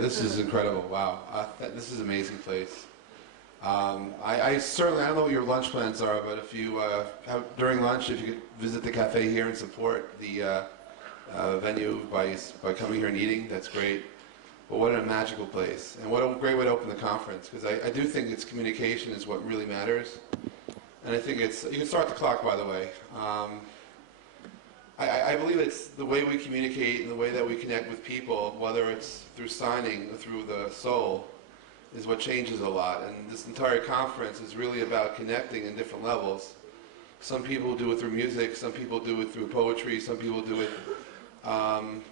this is incredible. Wow, this is an amazing place. I certainly, I don't know what your lunch plans are, but if you during lunch, if you could visit the cafe here and support the venue by coming here and eating, that's great. But what a magical place, and what a great way to open the conference, because I do think it's communication is what really matters, and I think it's, you can start the clock, by the way. I believe it's the way we communicate and the way that we connect with people, whether it's through signing or through the soul, is what changes a lot. And this entire conference is really about connecting in different levels. Some people do it through music, some people do it through poetry, some people do it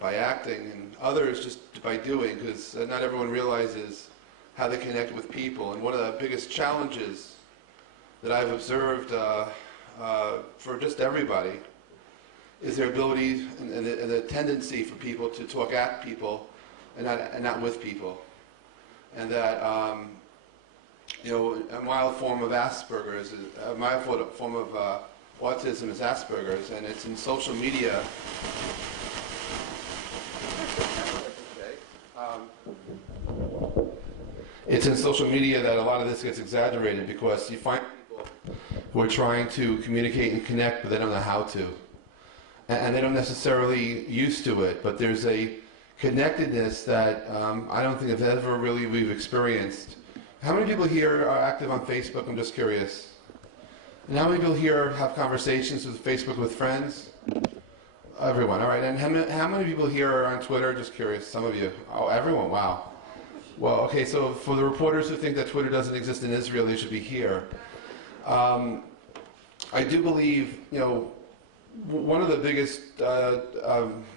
by acting, and others just by doing, because not everyone realizes how they connect with people. And one of the biggest challenges that I've observed for just everybody is their ability and the tendency for people to talk at people and not with people. And that, a mild form of Aspergers, a mild form of autism is Aspergers, and it's in social media. It's in social media that a lot of this gets exaggerated, because you find people who are trying to communicate and connect, but they don't know how to. And they don't necessarily used to it, but there's a connectedness that I don't think we've experienced. How many people here are active on Facebook? I'm just curious. And how many people here have conversations with Facebook with friends? Everyone, all right. And how many people here are on Twitter? Just curious. Some of you. Oh, everyone. Wow. Well, okay. So for the reporters who think that Twitter doesn't exist in Israel, they should be here. I do believe, one of the biggest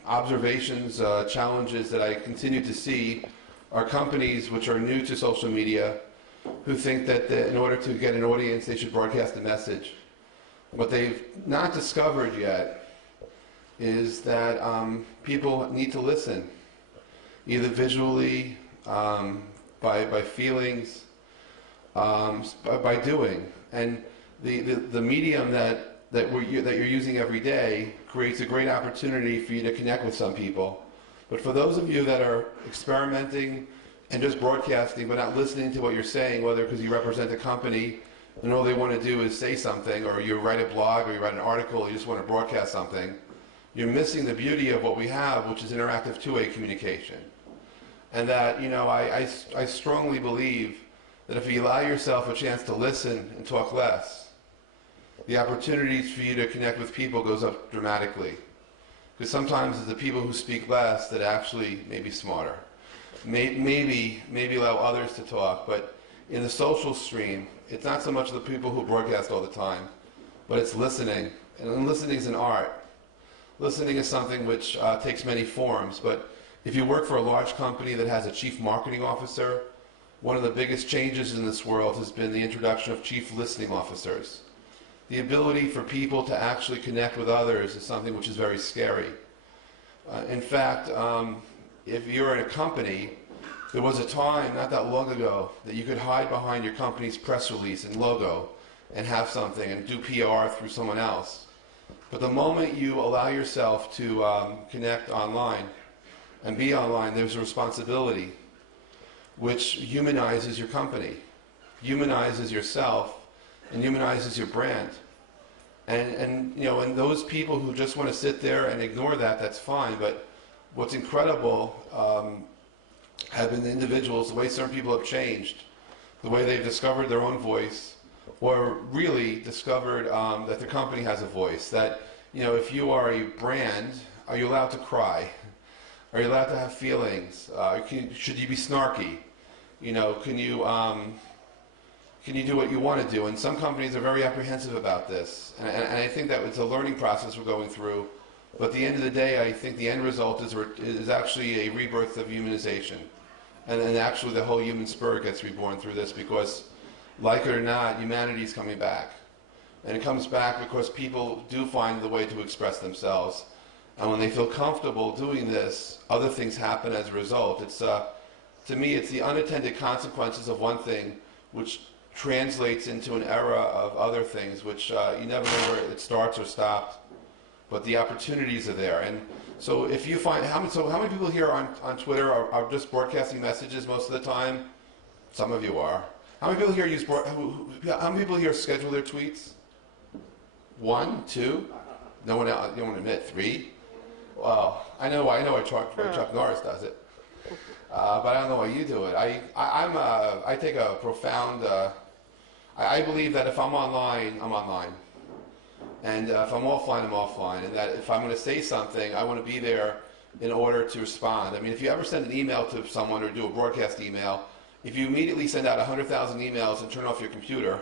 observations, challenges that I continue to see are companies which are new to social media who think that in order to get an audience, they should broadcast a message. What they've not discovered yet is that people need to listen, either visually, by feelings, by doing. And the medium that you're using every day creates a great opportunity for you to connect with some people. But for those of you that are experimenting and just broadcasting but not listening to what you're saying, whether because you represent a company and all they want to do is say something, or you write a blog or you write an article, or you just want to broadcast something, you're missing the beauty of what we have, which is interactive two-way communication. And that, I strongly believe that if you allow yourself a chance to listen and talk less, the opportunities for you to connect with people goes up dramatically. Because sometimes it's the people who speak less that actually may be smarter. Maybe allow others to talk, but in the social stream, it's not so much the people who broadcast all the time, but it's listening. And listening is an art. Listening is something which takes many forms, but if you work for a large company that has a chief marketing officer, one of the biggest changes in this world has been the introduction of chief listening officers. The ability for people to actually connect with others is something which is very scary. In fact, if you're in a company, there was a time not that long ago that you could hide behind your company's press release and logo and have something and do PR through someone else. But the moment you allow yourself to connect online and be online, there's a responsibility which humanizes your company, humanizes yourself, and humanizes your brand. And those people who just want to sit there and ignore that, that's fine. But what's incredible have been the individuals, the way certain people have changed, the way they've discovered their own voice, or really discovered that the company has a voice. That, if you are a brand, are you allowed to cry? Are you allowed to have feelings? Should you be snarky? Can you do what you want to do? And some companies are very apprehensive about this. And I think that it's a learning process we're going through. But at the end of the day, I think the end result is actually a rebirth of humanization. And actually the whole human spirit gets reborn through this, because, like it or not, humanity is coming back. And it comes back because people do find the way to express themselves. And when they feel comfortable doing this, other things happen as a result. To me, it's the unintended consequences of one thing which translates into an era of other things, which you never know where it starts or stopped. but the opportunities are there. And so if you find, how many people here on Twitter are just broadcasting messages most of the time? Some of you are. How many people here how many people here schedule their tweets? 1, 2? No one else, you don't want to admit, 3? Well, I know why Chuck Norris does it. But I don't know why you do it. I take a profound, I believe that if I'm online, I'm online. And if I'm offline, I'm offline. And that if I'm going to say something, I want to be there in order to respond. I mean, if you ever send an email to someone or do a broadcast email, if you immediately send out 100,000 emails and turn off your computer,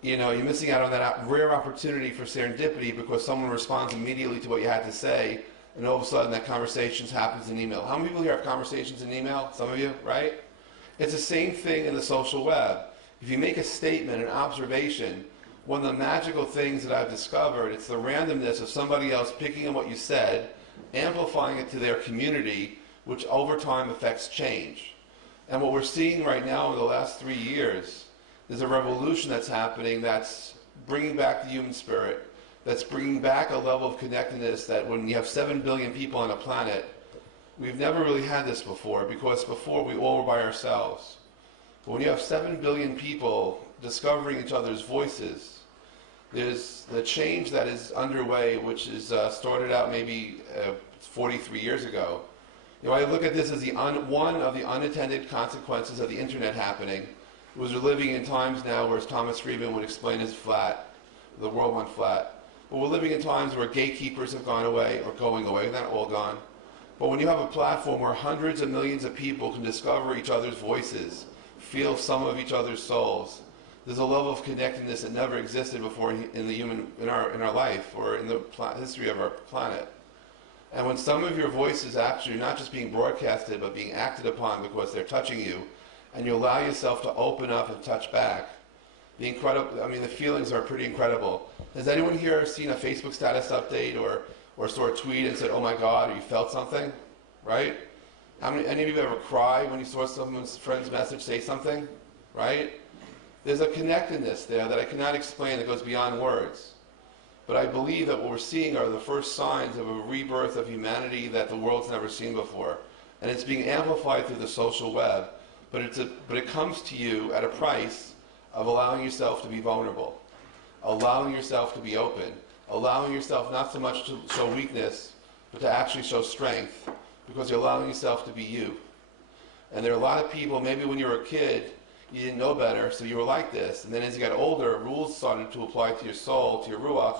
you're missing out on that rare opportunity for serendipity because someone responds immediately to what you had to say, and all of a sudden that conversation happens in email. How many people here have conversations in email? Some of you, right? It's the same thing in the social web. If you make a statement, an observation, one of the magical things that I've discovered, it's the randomness of somebody else picking on what you said, amplifying it to their community, which over time affects change. And what we're seeing right now in the last 3 years is a revolution that's happening that's bringing back the human spirit, that's bringing back a level of connectedness that when you have 7 billion people on a planet, we've never really had this before, because before we all were by ourselves. But when you have 7 billion people discovering each other's voices, there's the change that is underway, which is started out maybe 43 years ago. I look at this as one of the unintended consequences of the internet happening. Was we're living in times now where, as Thomas Friedman would explain, is flat. The world went flat. But we're living in times where gatekeepers have gone away or going away. They're not all gone. But when you have a platform where hundreds of millions of people can discover each other's voices, feel some of each other's souls, there's a level of connectedness that never existed before in our life or in the history of our planet. And when some of your voices actually are not just being broadcasted, but being acted upon because they're touching you, and you allow yourself to open up and touch back, the feelings are pretty incredible. Has anyone here seen a Facebook status update or saw a tweet and said, "Oh my God," or you felt something? Right? Any of you ever cry when you saw someone's friend's message say something? Right? There's a connectedness there that I cannot explain that goes beyond words. But I believe that what we're seeing are the first signs of a rebirth of humanity that the world's never seen before. And it's being amplified through the social web. But it comes to you at a price of allowing yourself to be vulnerable, allowing yourself to be open, allowing yourself not so much to show weakness, but to actually show strength, because you're allowing yourself to be you. And there are a lot of people, maybe when you were a kid, you didn't know better, so you were like this. And then as you got older, rules started to apply to your soul, to your ruach,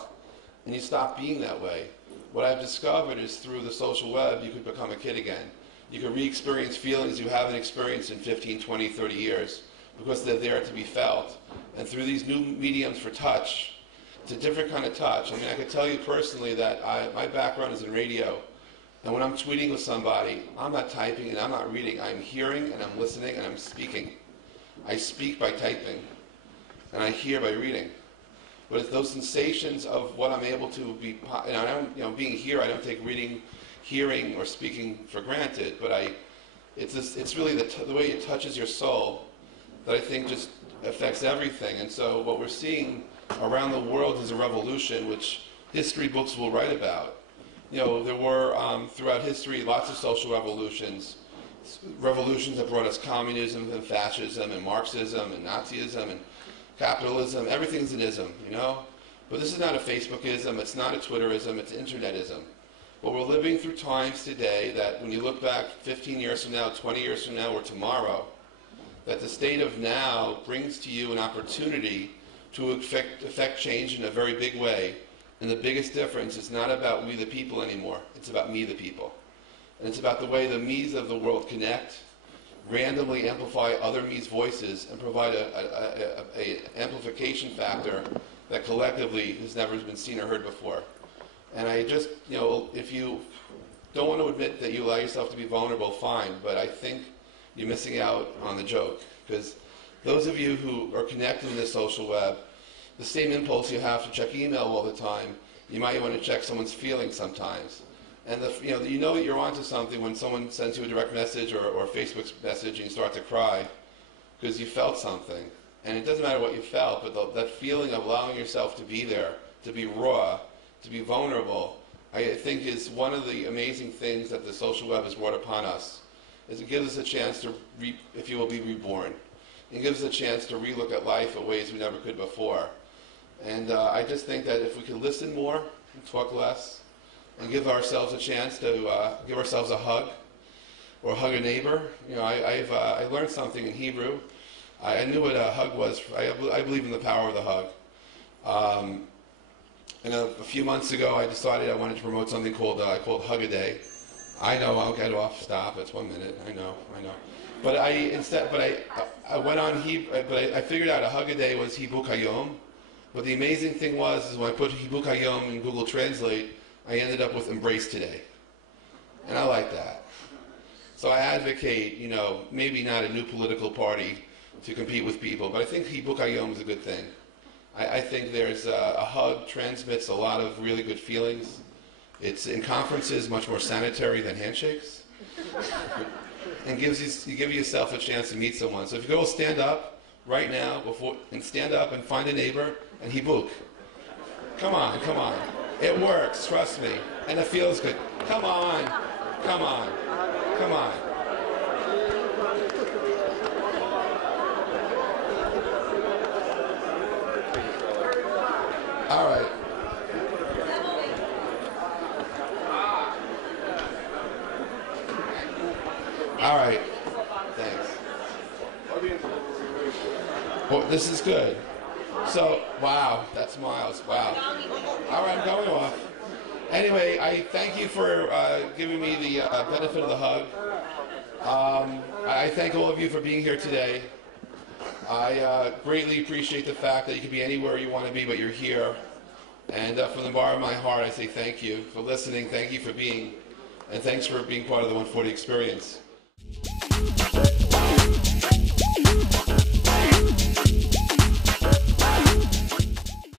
and you stopped being that way. What I've discovered is through the social web, you could become a kid again. You can re-experience feelings you haven't experienced in 15, 20, 30 years because they're there to be felt. And through these new mediums for touch, it's a different kind of touch. I mean, I can tell you personally that my background is in radio. And when I'm tweeting with somebody, I'm not typing and I'm not reading. I'm hearing and I'm listening and I'm speaking. I speak by typing and I hear by reading. But it's those sensations of what I'm able to be, being here, I don't take reading, hearing, or speaking for granted, but it's really the way it touches your soul that I think just affects everything. And so what we're seeing around the world is a revolution, which history books will write about. There were, throughout history, lots of social revolutions that brought us communism and fascism and Marxism and Nazism and capitalism. Everything's an ism, But this is not a Facebookism, it's not a Twitterism, it's internetism. But we're living through times today that when you look back 15 years from now, 20 years from now, or tomorrow, that the state of now brings to you an opportunity to affect change in a very big way. And the biggest difference is not about we the people anymore. It's about me the people. And it's about the way the me's of the world connect, randomly amplify other me's voices, and provide a amplification factor that collectively has never been seen or heard before. And I just, if you don't want to admit that you allow yourself to be vulnerable, fine, but I think you're missing out on the joke. Because those of you who are connected in this social web, the same impulse you have to check email all the time, you might want to check someone's feelings sometimes. And that you're onto something when someone sends you a direct message or a Facebook message and you start to cry because you felt something. And it doesn't matter what you felt, but that feeling of allowing yourself to be there, to be raw, to be vulnerable, I think is one of the amazing things that the social web has brought upon us, is it gives us a chance to, if you will, be reborn. It gives us a chance to relook at life in ways we never could before. And I just think that if we could listen more and talk less, and give ourselves a chance to give ourselves a hug, or hug a neighbor. You know, I learned something in Hebrew. I knew what a hug was. I believe in the power of the hug. And a few months ago, I decided I wanted to promote something called Hug a Day. I know, I'll get off. Stop. It's 1 minute. I know. But I went on I figured out a Hug a Day was Hibuk Hayom. But the amazing thing is when I put Hibuk Hayom in Google Translate, I ended up with Embrace Today. And I like that. So I advocate, maybe not a new political party to compete with people, but I think Hibuk Hayom is a good thing. I think there's a hug transmits a lot of really good feelings. It's in conferences much more sanitary than handshakes, and you give yourself a chance to meet someone. So if you go stand up right now stand up and find a neighbor and hibuk. Come on. It works, trust me, and it feels good. Come on. All right. Thanks. Well, this is good. So, wow, that's Miles. Wow. All right, I'm going off. Anyway, I thank you for giving me the benefit of the hug. I thank all of you for being here today. I greatly appreciate the fact that you can be anywhere you want to be, but you're here. And from the bottom of my heart, I say thank you for listening, thank you for being, and thanks for being part of the 140 experience.